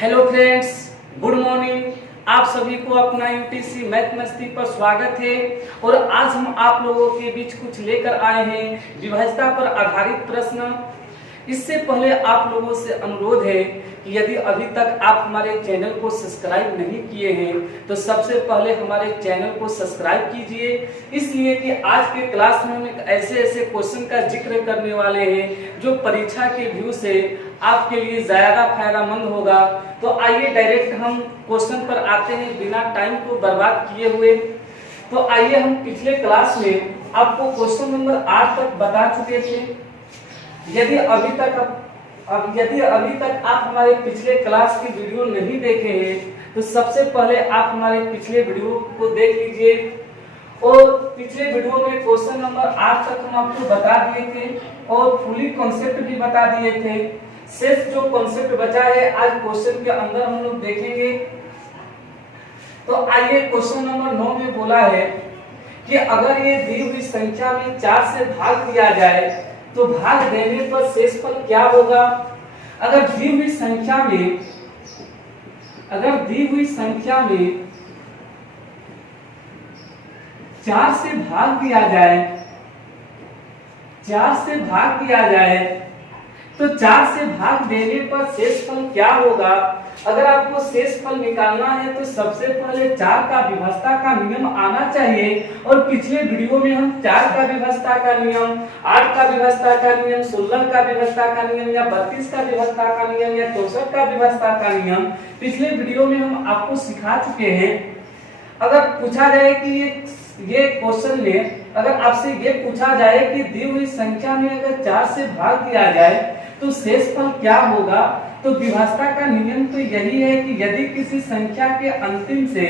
Hello friends, good morning. आप सभी को अपना यूटीसी मैथ मस्ती पर स्वागत है। और आज हम आप लोगों के बीच कुछ लेकर आए हैं विभाज्यता पर आधारित प्रश्न। इससे पहले आप लोगों से अनुरोध है कि यदि अभी तक आप हमारे चैनल को सब्सक्राइब नहीं किए हैं तो सबसे पहले हमारे चैनल को सब्सक्राइब कीजिए, इसलिए कि आज के क्लास में हम ऐसे क्वेश्चन का जिक्र करने वाले हैं जो परीक्षा के व्यू से आपके लिए ज्यादा फायदेमंद होगा। तो आइए डायरेक्ट हम क्वेश्चन पर आते हैं बिना टाइम को बर्बाद किए हुए। तो आइए, हम पिछले क्लास में आपको क्वेश्चन नंबर 8 तक बता चुके थे। यदि अभी तक आप हमारे पिछले क्लास की वीडियो नहीं देखे हैं तो सबसे पहले आप हमारे पिछले वीडियो को देख लीजिए। और पिछले वीडियो में क्वेश्चन नंबर 8 तक हम आपको बता दिए थे और फुली कॉन्सेप्ट भी बता दिए थे। शेष जो कॉन्सेप्ट बचा है आज क्वेश्चन के अंदर हम लोग देखेंगे। तो आइए, क्वेश्चन नंबर 9 में बोला है कि अगर ये दी हुई संख्या में 4 से भाग दिया जाए तो भाग देने पर शेषफल क्या होगा। अगर दी हुई संख्या में 4 से भाग दिया जाए तो 4 से भाग देने पर शेषफल क्या होगा। अगर आपको शेषफल निकालना है तो सबसे पहले 4 का विभाज्यता का नियम आना चाहिए। और पिछले वीडियो में हम 4 का विभाज्यता का नियम, 8 का विभाज्यता का नियम, 16 का विभाज्यता का नियम या 32 का विभाज्यता का नियम या 64 का विभाज्यता का नियम पिछले वीडियो में हम आपको सिखा चुके हैं। अगर पूछा जाए कि ये क्वेश्चन में अगर आपसे ये पूछा जाए कि दी हुई संख्या में अगर 4 से भाग दिया जाए तो शेषफल क्या होगा, तो विभाज्यता का नियम तो यही है कि यदि किसी संख्या के अंतिम से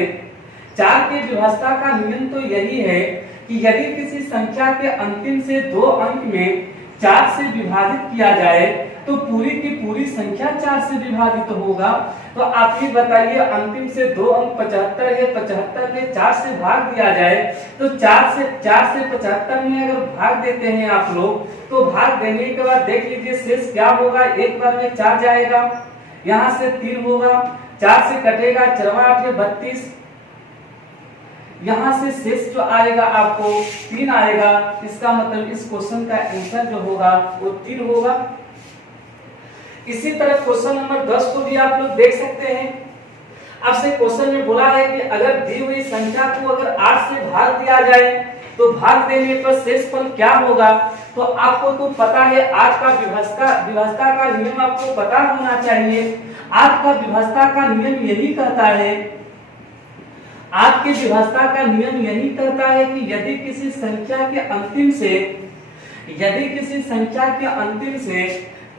4 के विभाज्यता का नियम तो यही है कि यदि किसी संख्या के अंतिम से 2 अंक में 4 से विभाजित किया जाए तो पूरी की पूरी संख्या 4 से विभाजित होगा। तो आप ही बताइए, अंतिम से 2 अंक 75 है, 75 में 4 से भाग दिया जाए तो 4 से 75 में अगर भाग देते हैं आप लोग तो भाग देने के बाद देख लीजिए शेष क्या होगा। एक बार में 4 जाएगा, यहाँ से 3 होगा, 4 से कटेगा 4 8 32, यहाँ से शेष जो आएगा आपको 3 आएगा। इसका मतलब इस क्वेश्चन का आंसर जो होगा वो 3 होगा। इसी तरह क्वेश्चन नंबर 10 को भी आप लोग देख सकते हैं। आपसे क्वेश्चन में बोला है कि अगर दी हुई संख्या को अगर 8 से भाग दिया जाए तो भाग देने पर शेषफल क्या होगा। तो आपको तो पता है 8 का विभाज्यता का नियम आपको पता होना चाहिए। 8 का विभाज्यता का नियम यही कहता है, आपके विभाज्यता का नियम यही कहता है कि यदि किसी संख्या के अंतिम से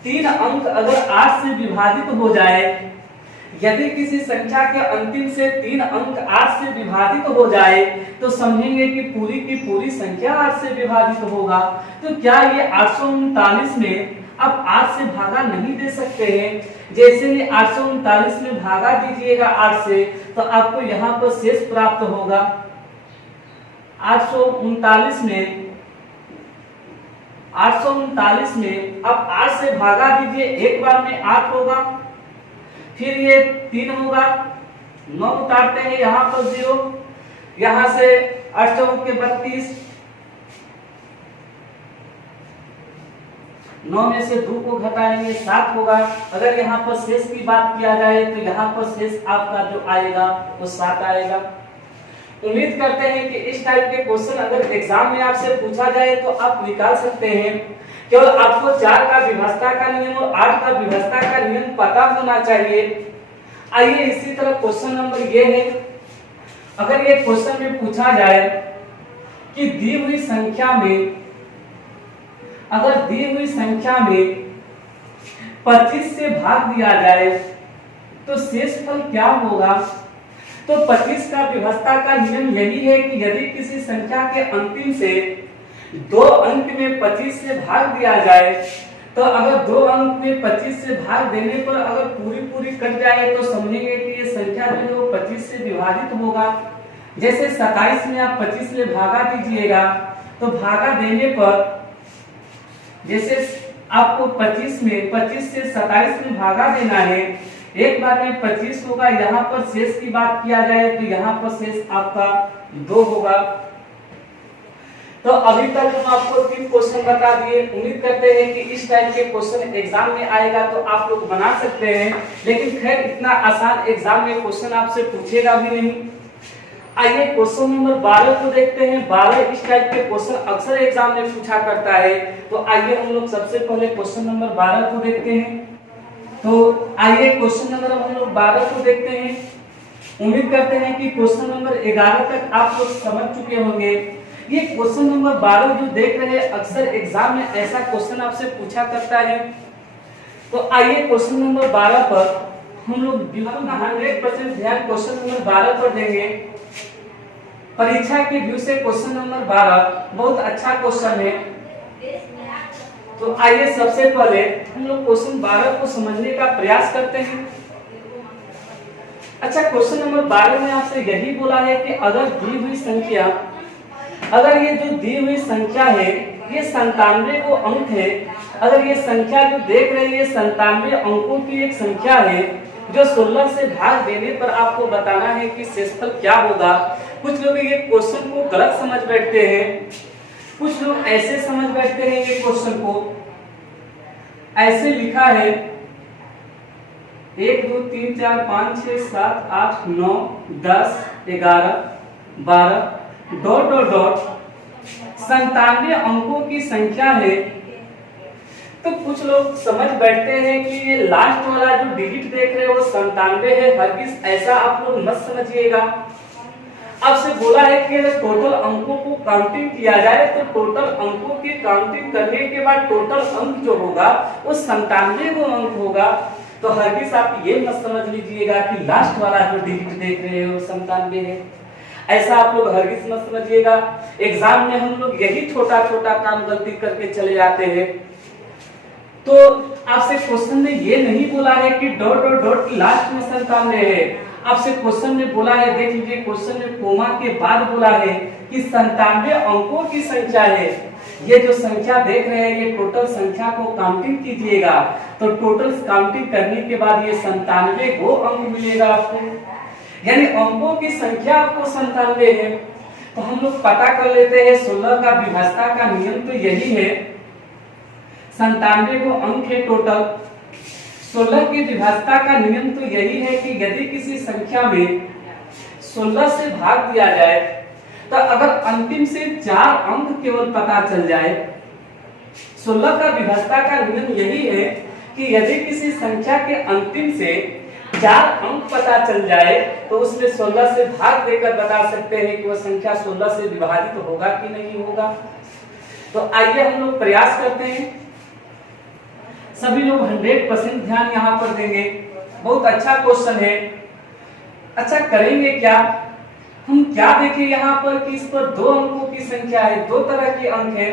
3 अंक अगर 8 से विभाजित हो जाए, यदि किसी संख्या के अंतिम से 3 अंक 8 से विभाजित हो जाए तो समझेंगे कि पूरी की पूरी संख्या 8 से विभाजित होगा। तो क्या ये 839 में अब 8 से भागा नहीं दे सकते हैं। जैसे ही 839 में भागा दीजिएगा 8 से तो आपको यहाँ पर शेष प्राप्त होगा। 839 में अब 8 से भागा दीजिए, एक बार में 8 होगा, फिर ये 3 होगा, 9 उतारते हैं यहाँ पर 0, यहाँ से 8 के 32, 9 में से 2 को घटाएंगे 7 होगा। अगर यहाँ पर शेष की बात किया जाए तो यहाँ पर शेष आपका जो आएगा वो 7 आएगा। उम्मीद करते हैं कि इस टाइप के क्वेश्चन अगर एग्जाम में आपसे पूछा जाए तो आप निकाल सकते हैं। केवल आपको 4 का विभाज्यता का नियम और 8 का विभाज्यता का नियम पता होना चाहिए। आइए, इसी तरह क्वेश्चन नंबर ये है, अगर ये क्वेश्चन में पूछा जाए कि दी हुई संख्या में 25 से भाग दिया जाए तो शेषफल क्या होगा। तो 25 का विभाज्यता का नियम यही है कि यदि किसी संख्या के अंतिम से 2 अंक में 25 से भाग दिया जाए तो अगर 2 अंक में 25 से भाग देने पर अगर पूरी कट जाए तो समझेंगे कि ये संख्या जो है वो 25 से विभाजित होगा। जैसे 27 में आप 25 में भागा दीजिएगा तो भागा देने पर जैसे आपको 25 से 27 में भागा देना है, एक बार में 25 होगा। यहाँ पर शेष की बात किया जाए तो यहाँ पर शेष आपका 2 होगा। तो अभी तक हम आपको 3 क्वेश्चन बता दिए। उम्मीद करते हैं कि इस टाइप के क्वेश्चन एग्जाम में आएगा तो आप लोग बना सकते हैं, लेकिन खैर इतना आसान एग्जाम में क्वेश्चन आपसे पूछेगा भी नहीं। आइए क्वेश्चन नंबर 12 को देखते हैं। 12 इस टाइप के क्वेश्चन अक्सर एग्जाम में पूछा करता है। तो आइए हम लोग सबसे पहले क्वेश्चन नंबर 12 को देखते हैं। तो आइए क्वेश्चन नंबर हम लोग 12 को देखते हैं। उम्मीद करते हैं कि क्वेश्चन नंबर 11 तक आप लोग समझ चुके होंगे। ये क्वेश्चन नंबर 12 जो देख रहे हैं अक्सर एग्जाम में ऐसा क्वेश्चन आपसे पूछा करता है। तो आइए क्वेश्चन नंबर 12 पर हम लोग 100% ध्यान क्वेश्चन नंबर 12 पर देंगे। परीक्षा के व्यू से क्वेश्चन नंबर 12 बहुत अच्छा क्वेश्चन है। तो आइए सबसे पहले हम लोग क्वेश्चन 12 को समझने का प्रयास करते हैं। अच्छा, क्वेश्चन नंबर 12 में आपसे यही बोला है कि अगर दी हुई संख्या, अगर ये जो दी हुई संख्या है ये 97 को अंक है, अगर ये संख्या जो देख रहे हैं ये 97 अंकों की एक संख्या है जो 16 से भाग देने पर आपको बताना है कि शेषफल क्या होगा। कुछ लोग ये क्वेश्चन को गलत समझ बैठते हैं, कुछ लोग ऐसे समझ बैठते हैं। ये क्वेश्चन को ऐसे लिखा है 1 2 3 4 5 6 7 8 9 10 11 12 डॉट डॉट डॉट 97 अंकों की संख्या है। तो कुछ लोग समझ बैठते हैं कि ये लास्ट वाला जो डिजिट देख रहे हैं वो 97 है। हरगिज ऐसा आप लोग मत समझिएगा। आपसे बोला है कि अगर टोटल अंकों को काउंटिंग किया जाए तो टोटल अंकों की काउंटिंग करने के बाद टोटल अंक जो होगा वो 97 वो अंक होगा। तो हरगिज आप ये मत समझ लीजिएगा कि लास्ट वाला जो डिजिट देख रहे हैं वो 97 है। ऐसा आप लोग हरगिज मत समझिएगा। एग्जाम में हम लोग यही छोटा छोटा काम गलती करके चले जाते हैं। तो आपसे क्वेश्चन में ये नहीं बोला है कि डॉट डॉट डॉट लास्ट में 97 है। आपसे क्वेश्चन में बोला है, देख लीजिए क्वेश्चन में कोमा के बाद बोला है कि 97 अंकों की संख्या है। ये जो संख्या देख रहे हैं ये टोटल संख्या को काउंटिंग कीजिएगा तो टोटल काउंटिंग करने के बाद ये 97 वो अंक मिलेगा आपको, यानी अंकों की संख्या आपको 97 है। तो हम लोग पता कर लेते हैं 16 का विभाज्यता का नियम तो यही है, 97 को अंक है टोटल। 16 की विभाज्यता का नियम तो यही है कि यदि किसी संख्या में 16 से भाग दिया जाए तो अगर अंतिम से 4 अंक केवल पता चल जाए, 16 का विभाज्यता का नियम यही है कि यदि किसी संख्या के अंतिम से 4 अंक पता चल जाए तो उसमें 16 से भाग देकर बता सकते हैं कि वह संख्या 16 से विभाजित होगा कि नहीं होगा। तो आइए हम लोग प्रयास करते हैं। सभी लोग 100% ध्यान यहाँ पर देंगे। बहुत अच्छा क्वेश्चन है। अच्छा, करेंगे क्या हम, क्या देखें यहाँ पर कि इस पर 2 अंकों की संख्या है। 2 तरह के अंक है,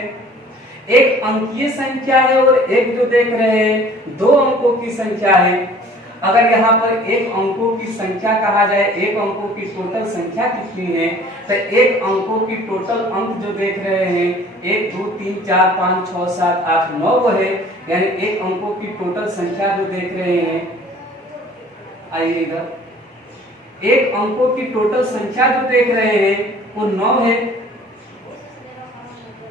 एक अंकीय संख्या है और एक जो देख रहे हैं 2 अंकों की संख्या है। अगर यहाँ पर 1 अंकों की संख्या कहा जाए, 1 अंकों की टोटल संख्या कितनी है, तो 1 अंकों की टोटल अंक जो देख रहे हैं 1 2 3 4 5 6 7 8 9 वो है, यानी 1 अंकों की टोटल संख्या जो देख रहे हैं, आइएगा 1 अंकों की टोटल संख्या जो देख रहे हैं वो 9 है।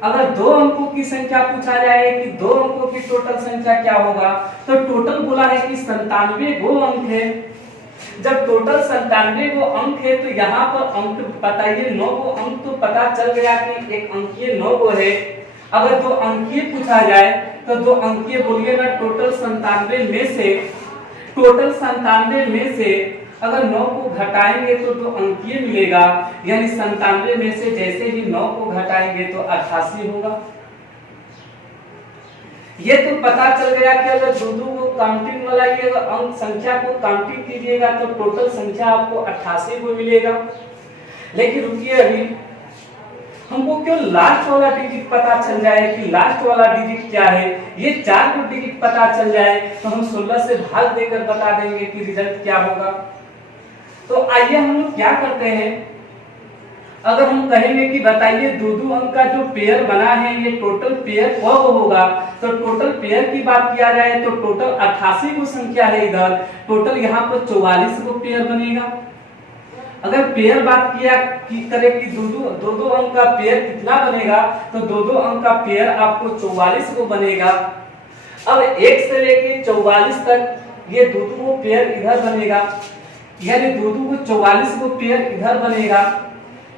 अगर 2 अंकों की संख्या पूछा जाए कि 2 अंकों की टोटल संख्या क्या होगा, तो टोटल बोला है कि 97 वो अंक है। जब टोटल 97 वो अंक है तो यहाँ पर अंक बताइए, 9 वो अंक तो पता चल गया कि एक अंकीय 9 वो है। अगर 2 अंकीय पूछा जाए तो 2 अंकीय बोलिए ना, टोटल 97 में से, टोटल 97 में से अगर 9 को घटाएंगे तो 2 अंकीय मिलेगा, यानी 97 में से जैसे ही 9 को घटाएंगे तो 88 होगा। ये तो पता चल गया कि अगर दो को काउंटिंग वाला ये अंक संख्या को काउंटिंग कीजिएगा तो टोटल संख्या आपको 88 को मिलेगा। लेकिन रुकिए, अभी हमको क्यों लास्ट वाला डिजिट पता चल जाए कि लास्ट वाला डिजिट क्या है। ये 4 को डिजिट पता चल जाए तो हम 16 से भाग देकर बता देंगे कि रिजल्ट क्या होगा। तो आइए हम लोग क्या करते हैं, अगर हम कहेंगे कि बताइए दो दो अंक का जो पेयर बना है ये टोटल पेयर कब होगा, तो टोटल पेयर की बात किया जाए तो टोटल 88 को संख्या है इधर, टोटल यहाँ पर 44 को पेयर बनेगा। अगर पेयर बात किया कि करें कि दो दो अंक का पेयर कितना बनेगा, तो दो दो अंक का पेयर आपको 44 को बनेगा। अब 1 से लेके 44 तक ये दो दो पेयर इधर बनेगा, यानी दो दो को 44 को पेयर इधर बनेगा।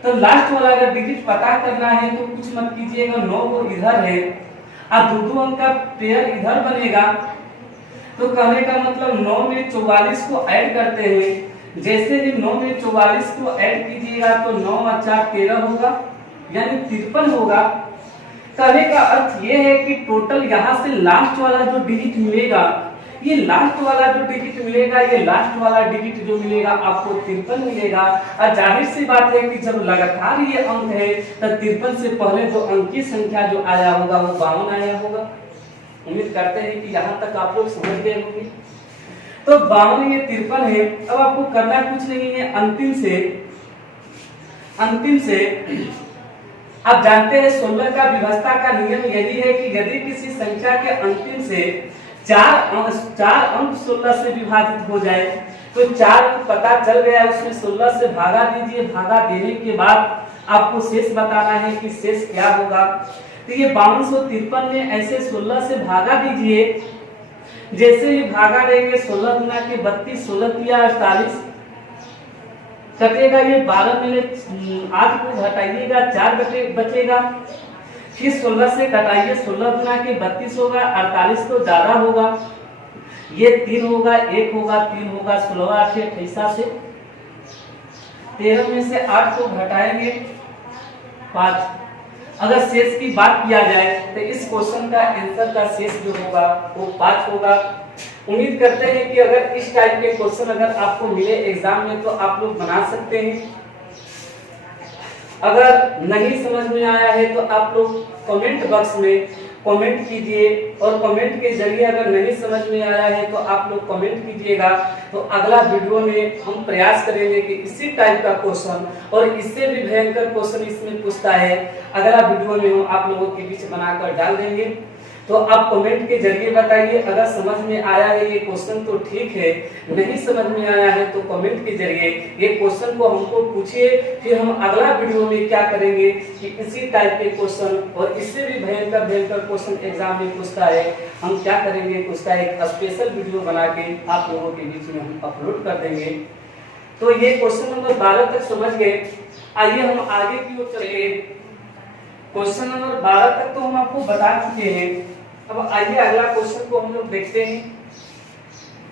तो लास्ट वाला अगर डिजिट पता करना है तो कुछ मत कीजिएगा, 9 को इधर है और दो दो अंक का पेयर इधर बनेगा। तो कहने का मतलब 9 में 44 को ऐड करते हैं, जैसे ही 9 में 44 को ऐड कीजिएगा तो 9 और 4 13 होगा, यानी 53 होगा। कहने का अर्थ ये है कि टोटल यहाँ से लास्ट वाला जो डिजिट मिलेगा, ये लास्ट वाला जो डिजिट मिलेगा, ये लास्ट वाला डिजिट जो मिलेगा आपको 53 मिलेगा। और जाहिर सी बात है कि जब लगातार ये अंक है तो 53 से पहले जो अंक की संख्या जो आया होगा वो 52 आया होगा। उम्मीद करते हैं कि यहाँ तक आप लोग समझ गए होंगे। तो 52 ये 53 है। अब आपको करना कुछ नहीं है, अंतिम से आप जानते हैं 16 का विभक्ता का नियम यही है कि यदि किसी संख्या के अंतिम से चार अंक 16 से विभाजित हो जाए तो 4 अंक पता चल गया, उसमें 16 से भागा दीजिए। भागा देने के बाद आपको शेष बताना है कि शेष क्या होगा। तो ये 5253 में ऐसे 16 से भागा दीजिए। जैसे ही भागा देंगे 16 गुना के 32, 16 किया 48 कटेगा, ये 12 में 8 को घटाइएगा 4 बचेगा। फिर 16 से घटाइए, 16 गुना के 32 होगा, 48 तो ज्यादा होगा, ये 3 होगा, 1 होगा, 3 होगा, 16 8 28 से 13 में से 8 को घटाएंगे 5। अगर शेष की बात किया जाए तो इस क्वेश्चन का आंसर का शेष जो होगा वो 5 होगा। उम्मीद करते हैं कि अगर इस टाइप के क्वेश्चन अगर आपको मिले एग्जाम में तो आप लोग बना सकते हैं। अगर नहीं समझ में आया है तो आप लोग कमेंट बॉक्स में कमेंट कीजिए, और कमेंट के जरिए अगर नहीं समझ में आया है तो आप लोग कमेंट कीजिएगा। तो अगला वीडियो में हम प्रयास करेंगे कि इसी टाइप का क्वेश्चन और इससे भी भयंकर क्वेश्चन इसमें पूछता है, अगला वीडियो में हम आप लोगों के बीच बनाकर डाल देंगे। तो आप कमेंट के जरिए बताइए, अगर समझ में आया है ये क्वेश्चन तो ठीक है, नहीं समझ में आया है तो कमेंट के जरिए ये क्वेश्चन को हमको पूछिए। फिर हम अगला वीडियो में क्या करेंगे कि इसी टाइप के क्वेश्चन और इससे भी भयंकर क्वेश्चन एग्जाम में पूछता है, हम क्या करेंगे, उसका एक स्पेशल वीडियो बना के आप लोगों के बीच में हम अपलोड कर देंगे। तो ये क्वेश्चन नंबर 12 तक समझ गए। आइए हम आगे की ओर चले। क्वेश्चन नंबर 12 तक तो हम आपको बता चुके हैं। अब आइए अगला क्वेश्चन को हम लोग देखते हैं।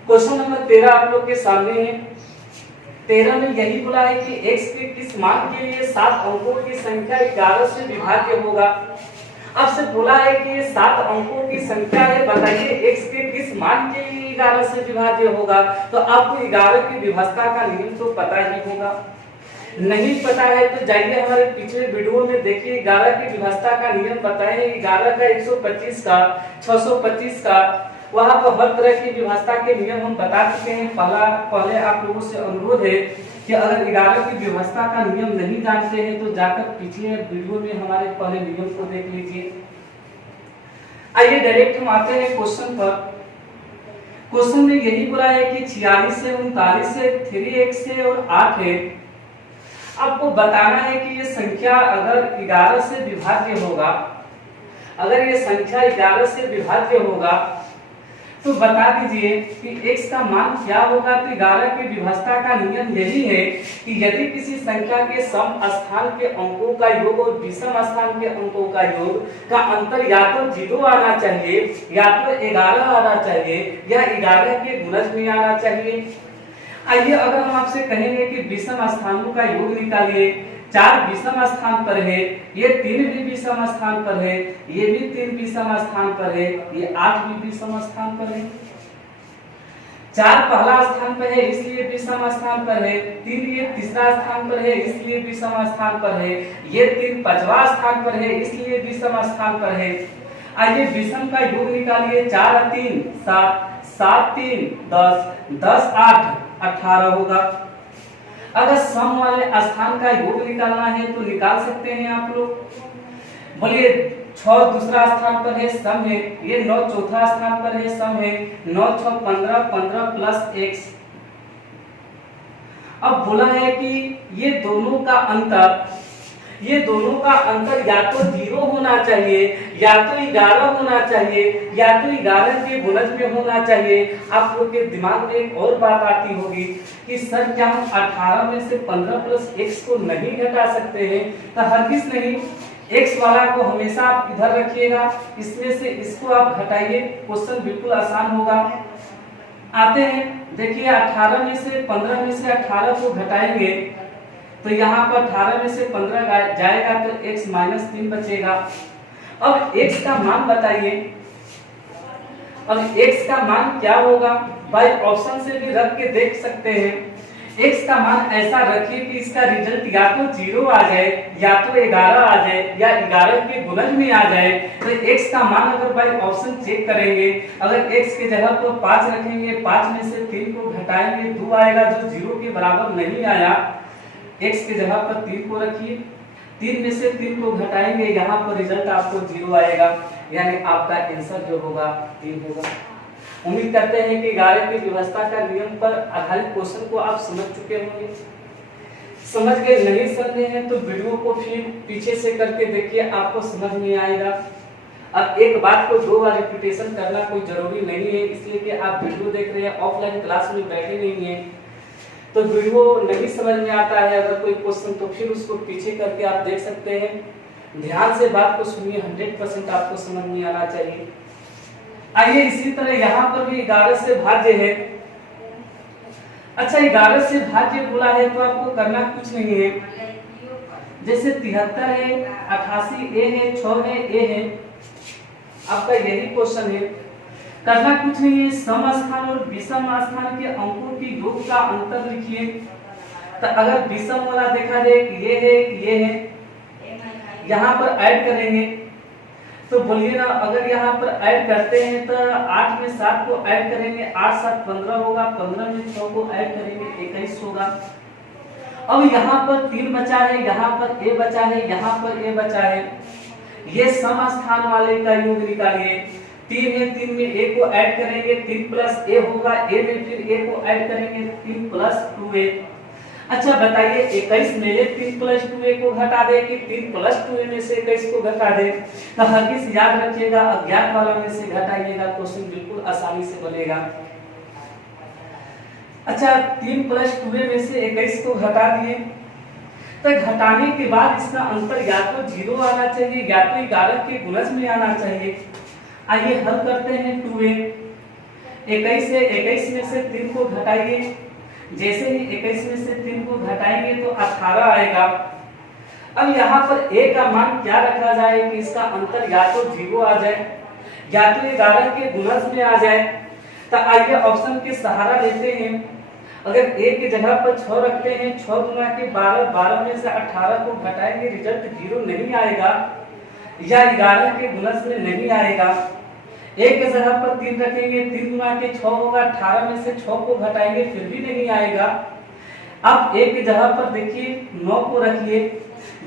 क्वेश्चन नंबर 13 आप लोग के सामने है। 13 में यही बोला है कि x के किस मान के लिए 7 अंकों की संख्या 11 से विभाज्य होगा। आपसे बोला है कि ये 7 अंकों की संख्या है, बताइए x के किस मान के लिए 11 से विभाज्य होगा। तो आपको 11 की विभक्ता का नियम तो पता ही होगा। नहीं पता है तो जाइए हमारे पिछले वीडियो में देखिए, 11 की विभक्ता का नियम बताए 11 का 125 का 625 का, वहां पर हर तरह की विभक्ता के नियम हम बता चुके हैं। पहले आप लोगों से अनुरोध है कि अगर 11 की विभक्ता का नियम नहीं जानते हैं तो जाकर पिछले वीडियो में हमारे पहले नियम को देख लीजिए। आइए डायरेक्ट हम आते हैं क्वेश्चन पर। क्वेश्चन में यही बोला है कि 46 से 39 से 3x से और 8 है। आपको बताना है कि ये संख्या अगर 11 से विभाज्य होगा, अगर ये संख्या 11 से विभाज्य होगा तो बता दीजिए कि x का मान क्या होगा। तो 11 की विभक्ता का नियम यही है कि यदि किसी संख्या के सम स्थान के अंकों का योग और विषम स्थान के अंकों का योग का अंतर या तो 0 आना चाहिए या तो 11 आना चाहिए या 11 के गुणज में आना चाहिए। आइए अगर हम आपसे कहेंगे कि विषम स्थानों का योग निकालिए, 4 विषम स्थान पर है, ये 3 भी विषम स्थान पर है, ये भी 3 विषम स्थान पर है, ये 8 भी विषम स्थान पर है। 4 पहला स्थान पर है इसलिए विषम स्थान पर है, 3 ये तीसरा स्थान पर है इसलिए विषम स्थान पर है, ये 3 पांचवा स्थान पर है इसलिए विषम स्थान पर है। आइए विषम का योग निकालिए, 4 3 7, 7 3 10, 10 8 18 होगा। अगर सम वाले स्थान का योग निकालना है तो निकाल सकते हैं आप लोग। बोलिए 6 दूसरा स्थान पर है, सम है, ये 9 चौथा स्थान पर है, सम है, 9 6 15, 15 प्लस x। अब बोला है कि ये दोनों का अंतर या तो 0 होना चाहिए, या तो 11 होना चाहिए, या तो 11 के गुणज में होना चाहिए। आप लोग के दिमाग में एक और बात आती होगी कि सर क्या हम 18 में से 15 प्लस x को नहीं घटा सकते हैं? तो हरगिज नहीं, x वाला को हमेशा आप इधर रखिएगा, इसमें से इसको आप घटाइए, क्वेश्चन बिल्कुल आसान होगा। आते हैं, देखिए 18 में से 15 में से 18 को घटाएंगे तो यहाँ पर 18 में से 15 जाएगा तो x माइनस 3 बचेगा। अब x का मान बताइए, अब x का मान क्या होगा? भाई ऑप्शन से भी रख के देख सकते हैं। x का मान ऐसा रखिए कि इसका रिजल्ट या तो 0 आ जाए, या तो 11 आ जाए, या 11 के गुणज में आ जाए। तो x का मान अगर भाई ऑप्शन चेक करेंगे, अगर x के जगह पर 5 रखेंगे, 5 में से 3 को घटाएंगे 2 आएगा जो 0 के बराबर नहीं आया। x के जगह पर 3 को रखिए, 3 में से 3 को घटाएंगे, यहाँ पर रिजल्ट आपको 0 आएगा, यानी आपका आंसर जो होगा 3 होगा। उम्मीद करते हैं कि 11 की व्यवस्था का नियम पर आधारित क्वेश्चन को आप समझ चुके होंगे। समझ गए? नहीं समझे हैं तो वीडियो को फिर पीछे से करके देखिए, आपको समझ में आएगा। अब एक बात को 2 बार रिपीटेशन करना कोई जरूरी नहीं है, इसलिए कि आप वीडियो देख रहे हैं, ऑफलाइन क्लास में बैठे नहीं है, तो वीडियो नहीं समझ में आता है अगर कोई क्वेश्चन तो फिर उसको पीछे करके आप देख सकते हैं। ध्यान से बात को सुनिए, 100% आपको समझ में आना चाहिए। आइए इसी तरह यहाँ पर भी 11 से भाज्य है। अच्छा 11 से भाज्य बोला है तो आपको करना कुछ नहीं है, जैसे 73 है, 88 ए है, 6 है, ए है, आपका यही क्वेश्चन है। करना कुछ नहीं है, सम स्थान और विषम स्थान के अंकों की योग का अंतर लिखिए। तो अगर विषम वाला देखा जाए कि ये है कि ये है, यहाँ पर ऐड करेंगे तो बोलिए ना, अगर यहाँ पर ऐड करते हैं तो 8 में 7 को ऐड करेंगे, 8 7 15 होगा, 15 में 6 को ऐड करेंगे 21 होगा। अब यहाँ पर 3 बचा है, यहाँ पर ए बचा है, यहाँ पर ए बचा है, ये सम स्थान वाले का योग निकालिए। 3 है, 3 में ए को ऐड करेंगे, 3 प्लस ए होगा, ए में फिर ए को ऐड करेंगे, 3 प्लस 2a। अच्छा बताइए 21 में से 3 प्लस 2a को घटा दे कि 3 प्लस 2a में से 21 को घटा दे? तो हरगिज याद रखिएगा, अज्ञात वाला में से घटाइएगा, क्वेश्चन बिल्कुल आसानी से बनेगा। अच्छा 3 प्लस 2a में से 21 को घटा दिए, तो घटाने के बाद इसका अंतर या तो 0 आना चाहिए, या तो 11 के गुणज में आना चाहिए। आइए हल करते हैं। 2a 21 है, 21 में से 3 को घटाइए, जैसे ही 21 में से 3 को घटाएंगे तो 18 आएगा। अब यहाँ पर a का मान क्या रखा जाए कि इसका अंतर या तो 0 आ जाए, या तो 11 के गुणज में आ जाए। तो आइए ऑप्शन के सहारा लेते हैं। अगर a की जगह पर 6 रखते हैं, 6 गुना के 12, 12 में से 18 को घटाएंगे, रिजल्ट 0 नहीं आएगा, या 11 के गुणज में नहीं आएगा। एक के जगह पर 3 रखेंगे, 3 गुना के 6 होगा, 18 में से 6 को घटाएंगे फिर भी नहीं आएगा। अब एक की जगह पर देखिए 9 को रखिए,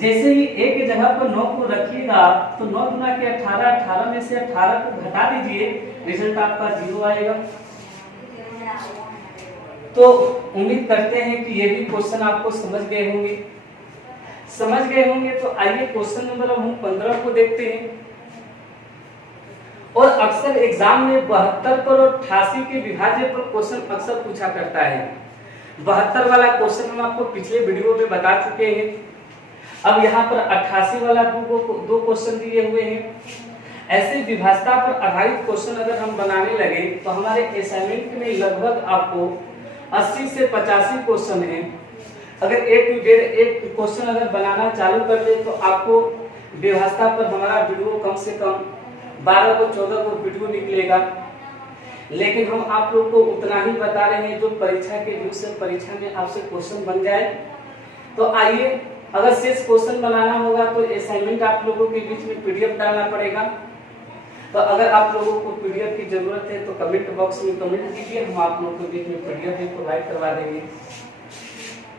जैसे ही एक की जगह पर 9 को रखिएगा तो 9 गुना के 18, 18 में से 18 को घटा दीजिए, रिजल्ट आपका 0 आएगा। तो उम्मीद करते हैं कि ये भी क्वेश्चन आपको समझ गए होंगे। समझ गए होंगे तो आइए क्वेश्चन नंबर हम 15 को देखते हैं। और अक्सर एग्जाम में 72 पर और 88 के विभाज्य पर क्वेश्चन अक्सर पूछा करता है। 72 वाला क्वेश्चन हम आपको पिछले वीडियो में बता चुके हैं। अब यहाँ पर 88 वाला दो क्वेश्चन दिए हुए हैं। ऐसे विभाज्यता पर आधारित क्वेश्चन अगर हम बनाने लगे तो हमारे असाइनमेंट में लगभग आपको 80 से 85 क्वेश्चन है। अगर A to Z एक क्वेश्चन अगर बनाना चालू कर दे तो आपको विभाज्यता पर हमारा वीडियो कम से कम 12 को 14 को वीडियो निकलेगा। लेकिन हम आप लोग को उतना ही बता रहे हैं जो परीक्षा के युग से परीक्षा में आपसे क्वेश्चन बन जाए। तो आइए, अगर शेष क्वेश्चन बनाना होगा तो असाइनमेंट आप लोगों के बीच में पीडीएफ डालना पड़ेगा। तो अगर आप लोगों को पीडीएफ की जरूरत है तो कमेंट बॉक्स में कमेंट कीजिए, हम आप लोगों के बीच में पीडीएफ भी प्रोवाइड करवा देंगे।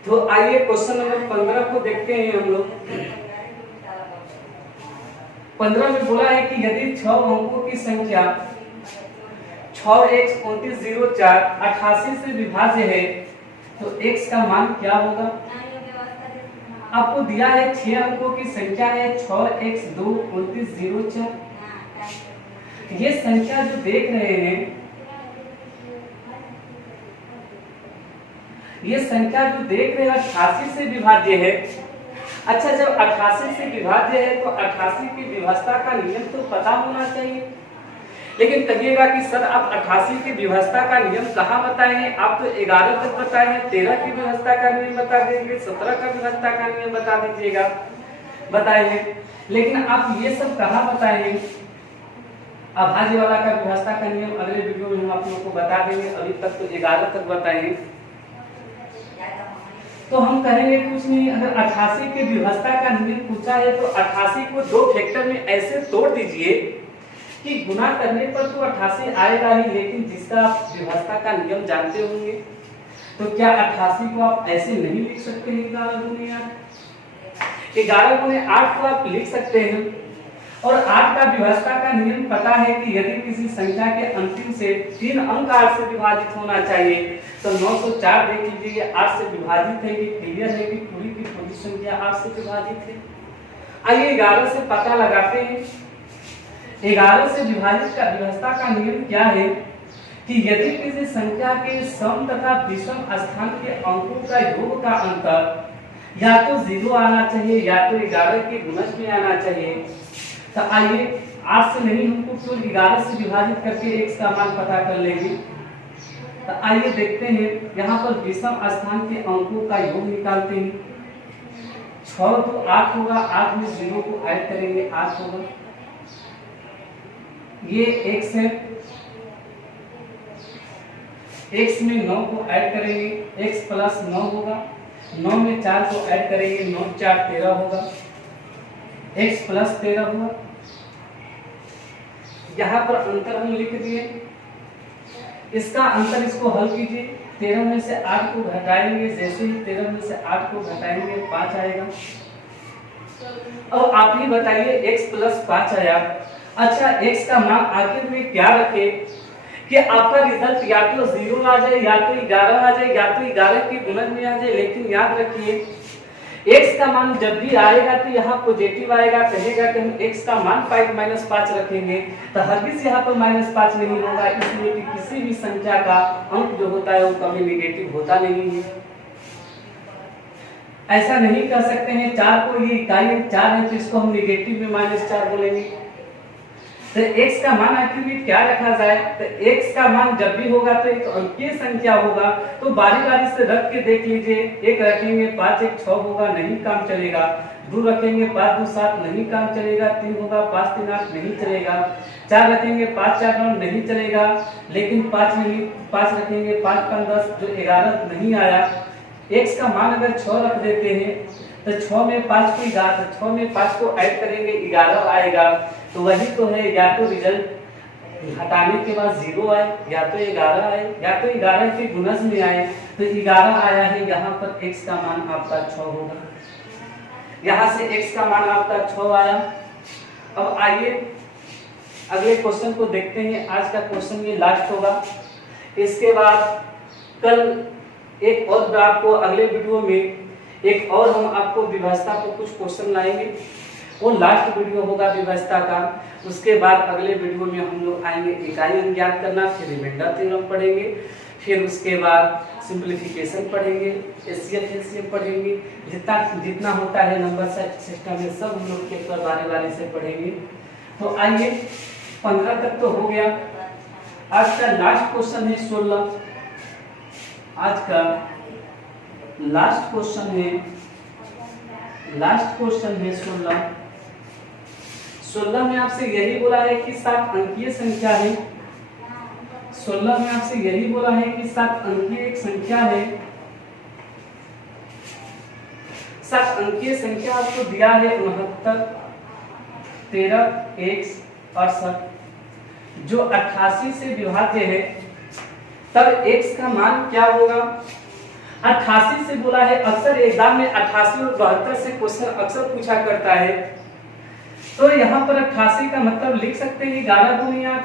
तो आइए क्वेश्चन नंबर 15 को देखते हैं हम लोग। 15 में बोला है कि यदि 6 अंकों की संख्या 6x 2904 88 से विभाज्य है तो x का मान क्या होगा। आपको दिया है 6 अंकों की संख्या है 6x 2 2904। ये संख्या जो देख रहे हैं, ये संख्या जो देख रहे हैं 88 से विभाज्य है। अच्छा, जब 88 से विभाज्य है तो 88 की विभाज्यता का नियम तो पता होना चाहिए। लेकिन कहिएगा कि सर आप 88 की विभाज्यता का नियम कहाँ बताएंगे, आप तो 11 तक बताए हैं, 13 की विभाज्यता का नियम बता देंगे, 17 का विभाज्यता का नियम बता दीजिएगा, बताएंगे। लेकिन आप ये सब कहाँ बताएंगे, अभाज्य वाला का विभाज्यता का नियम अगले वीडियो में हम आप लोगों को बता देंगे। अभी तक तो 11 तक बताएंगे। तो हम कहेंगे कुछ नहीं, अगर 88 के विभाज्यता का नियम पूछा है तो 88 को 2 फैक्टर में ऐसे तोड़ दीजिए कि गुना करने पर तो 88 आएगा ही, लेकिन जिसका आप विभाज्यता का नियम जानते होंगे तो क्या 88 को आप ऐसे नहीं लिख सकते हैं 11 गुने 8। 11 गुने 8 को आप लिख सकते हैं। और 8 का विभाज्यता का नियम पता है कि यदि किसी संख्या के अंतिम से 3 अंक 8 से विभाजित होना चाहिए तो 904 देख लीजिए 8 से विभाजित है कि क्लियर है कि पूरी की पूरी संख्या 8 से विभाजित है। आइए 11 से पता लगाते हैं। 11 से विभाजित का विभाज्यता का नियम क्या है कि यदि किसी संख्या के सम तथा विषम स्थान के अंकों का योग का अंतर या तो 0 आना चाहिए या तो 11 के गुणज में आना चाहिए। तो आइए 8 से नहीं, हमको केवल 11 से विभाजित करके x का मान पता कर लेंगे। तो आइए देखते हैं, यहाँ पर विषम स्थान के अंकों का योग निकालते हैं। 6 तो 8 होगा, 8 में 0 को ऐड करेंगे 8 होगा। ये x है, x में 9 को ऐड करेंगे x प्लस 9 होगा। 9 में 4 को ऐड करेंगे 9 4 13 होगा, x प्लस 13 हुआ। यहाँ पर अंतर हम लिख दिए, इसका अंतर इसको हल कीजिए। 13 में से 8 को घटाएंगे, जैसे ही 13 में से 8 को घटाएंगे 5 आएगा। अब आप ही बताइए x प्लस 5 आया। अच्छा, x का मान आखिर में क्या रखे कि आपका रिजल्ट या तो 0 आ जाए या तो 11 आ जाए या तो 11 के गुणज में आ जाए। लेकिन याद रखिए x का मान जब भी आएगा तो यहाँ पॉजिटिव आएगा, कहेगा कि हम x का मान -5 रखेंगे तो हरगिज यहाँ पर -5 नहीं होगा, इसलिए कि किसी भी संख्या का अंक जो होता है वो कभी नेगेटिव होता नहीं है। ऐसा नहीं कर सकते हैं 4 को, ये इकाई 4 है तो इसको हम नेगेटिव में -4 बोलेंगे। तो x का मान आखिर में क्या रखा जाए, तो x का मान जब भी होगा तो एक अंकीय संख्या होगा। तो बारी बारी से रख के देख लीजिए। 1 रखेंगे 5 1 6 होगा, नहीं काम चलेगा। 2 रखेंगे 5 2 7 नहीं काम चलेगा। 3 होगा 5 3 8 नहीं चलेगा। 4 रखेंगे 5 4 9 नहीं चलेगा। लेकिन 5 नहीं, 5 रखेंगे 5 5 10 जो 11 नहीं आया। x का मान अगर 6 रख देते हैं तो 6 में 5 को 11, 6 में 5 को ऐड करेंगे 11 आएगा। तो वही तो है, या तो रिजल्ट हटाने के बाद 0 आए या तो 11 आए या तो 11 के गुणज में आए। तो 11 आया है, यहाँ पर x का मान आपका 6 होगा। यहाँ से x का मान आपका 6 आया। अब आइए अगले क्वेश्चन को देखते हैं। आज का क्वेश्चन ये लास्ट होगा। इसके बाद कल एक और आपको अगले वीडियो में एक और हम आपको विभाज्यता पर कुछ क्वेश्चन लाएंगे। वो लास्ट वीडियो होगा विभाज्यता का। उसके बाद अगले वीडियो में हम लोग आएंगे इकाई अंक ज्ञात करना, फिर रिमाइंडर थ्योरम पढ़ेंगे, फिर उसके बाद सिंपलीफिकेशन पढ़ेंगे, एचसीएफ एलसीएम पढ़ेंगे। जितना होता है नंबर सिस्टम में सब हम लोग के बारी बारी से पढ़ेंगे। तो आइए 15 तक तो हो गया। आज का लास्ट क्वेश्चन है 16। आज का लास्ट क्वेश्चन है 16। 16 में आपसे यही बोला है कि 7 अंकीय संख्या है। 16 में आपसे यही बोला है कि 7 अंकीय एक संख्या है। 7 अंकीय संख्या आपको दिया है 69 13 1 68 जो 88 से विभाज्य है। तब x का मान क्या होगा। 88 से बोला है, अक्सर एग्जाम में 88 और 72 से क्वेश्चन अक्सर पूछा करता है। तो यहाँ पर 88 का मतलब लिख सकते हैं 11 दूनी 8।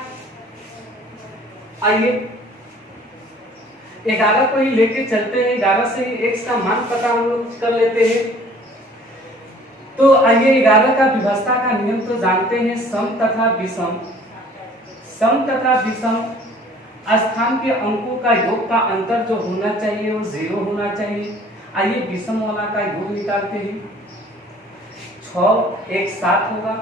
आइए 11 को ही लेके चलते हैं, 11 से ही x का मान पता हम लोग कर लेते हैं। तो आइए 11 का विभक्ता का नियम तो जानते हैं, सम तथा विषम। सम तथा विषम स्थान के अंकों का योग का अंतर जो होना चाहिए वो 0 होना चाहिए। आइए विषम वाला का योग निकालते हैं। 6 एक 7 होगा,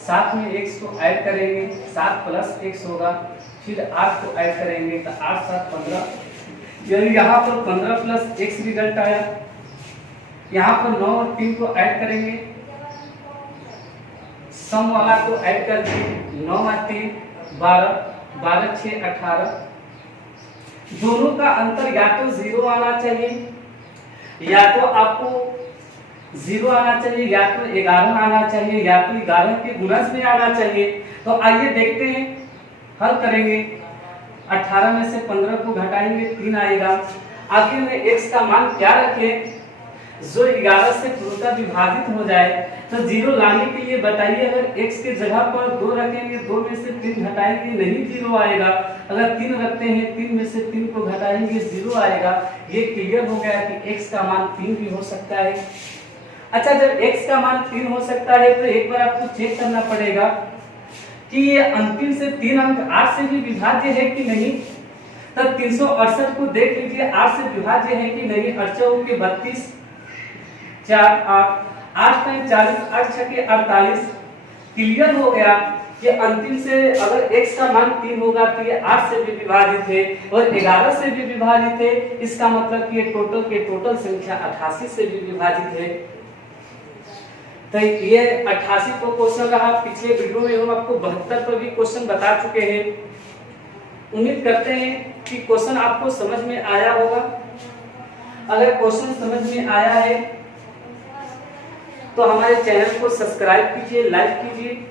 7 में x को ऐड करेंगे, 7 प्लस x होगा, फिर 8 को ऐड करेंगे तो 8 7 15, यानी यहाँ पर 15 प्लस x रिजल्ट आया। यहाँ पर 9 और 3 को ऐड करेंगे, सम वाला को ऐड कर दिए, 9 और 3 12, 12 6 18। दोनों का अंतर या तो 0 आना चाहिए, या तो आपको 0 आना चाहिए, या तो 11 आना चाहिए, या तो 11 के गुणज में आना चाहिए। तो आइए देखते हैं, हल करेंगे। 18 में से 15 को घटाएंगे, 3 आएगा। आखिर में x का मान क्या रखें जो 11 से पूर्णतः विभाजित हो जाए। तो 0 लाने के लिए बताइए, अगर x के जगह पर 2 रखेंगे, 2 में से 3 घटाएंगे, नहीं 0 आएगा। अगर 3 रखते हैं, 3 में से 3 को घटाएंगे, 0 आएगा। ये क्लियर हो गया कि x का मान 3 भी हो सकता है। अच्छा, जब x का मान 3 हो सकता है तो एक बार आपको चेक करना पड़ेगा कि ये अंतिम से 3 अंक 8 से भी विभाज्य है कि नहीं। तब 368 को देख लीजिए, 8 से विभाज्य है कि नहीं। 8 के 32, 4 8, 8 का 40, 8 छके 48। क्लियर हो गया कि अंतिम से अगर x का मान 3 होगा तो ये 8 से भी विभाजित है और 11 से भी विभाजित है। इसका मतलब कि ये टोटल के टोटल संख्या 88 से भी विभाजित है। तो ये 88 को क्वेश्चन रहा। पिछले वीडियो में हम आपको 72 पर भी क्वेश्चन बता चुके हैं। उम्मीद करते हैं कि क्वेश्चन आपको समझ में आया होगा। अगर क्वेश्चन समझ में आया है तो हमारे चैनल को सब्सक्राइब कीजिए, लाइक कीजिए।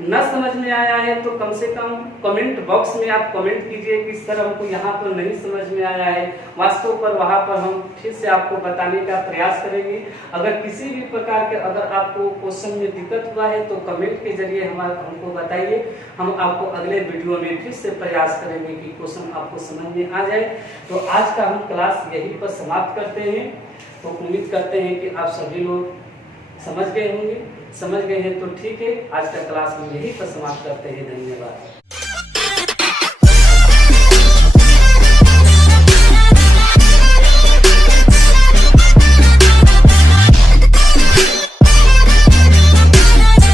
न समझ में आया है तो कम से कम कमेंट बॉक्स में आप कमेंट कीजिए कि सर हमको यहाँ पर नहीं समझ में आया है। वास्तव पर वहाँ पर हम फिर से आपको बताने का प्रयास करेंगे। अगर किसी भी प्रकार के अगर आपको क्वेश्चन में दिक्कत हुआ है तो कमेंट के जरिए हमको बताइए। हम आपको अगले वीडियो में फिर से प्रयास करेंगे कि क्वेश्चन आपको समझ में आ जाए। तो आज का हम क्लास यहीं पर समाप्त करते हैं। तो उम्मीद करते हैं कि आप सभी लोग समझ गए होंगे। समझ गए हैं तो ठीक है, आज का क्लास हम यहीं पर समाप्त करते हैं। धन्यवाद।